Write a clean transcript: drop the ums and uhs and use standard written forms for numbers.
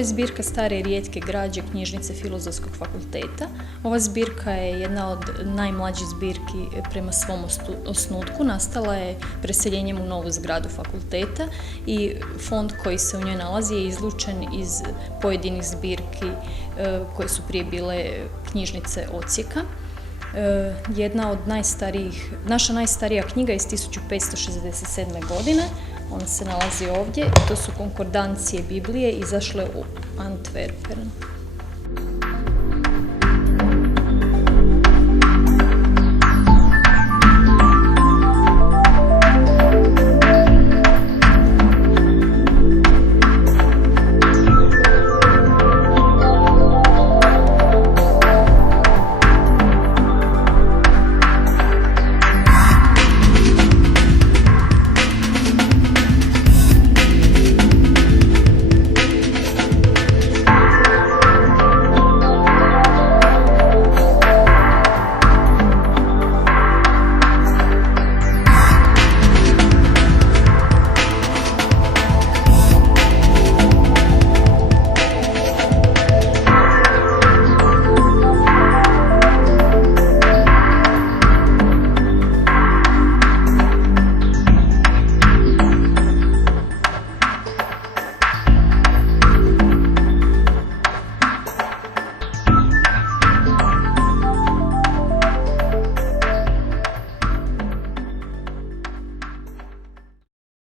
je zbirka stare i rijetke građe knjižnice Filozofskog fakulteta. Ova zbirka je jedna od najmlađih zbirki prema svom osnutku. Nastala je preseljenjem u novu zgradu fakulteta i fond koji se u njoj nalazi je izlučen iz pojedinih zbirki koje su prije bile knjižnice odsjeka. Jedna od naša najstarija knjiga je iz 1567. godine. Ona se nalazi ovdje. To su konkordancije Biblije izašle u Antwerpenu.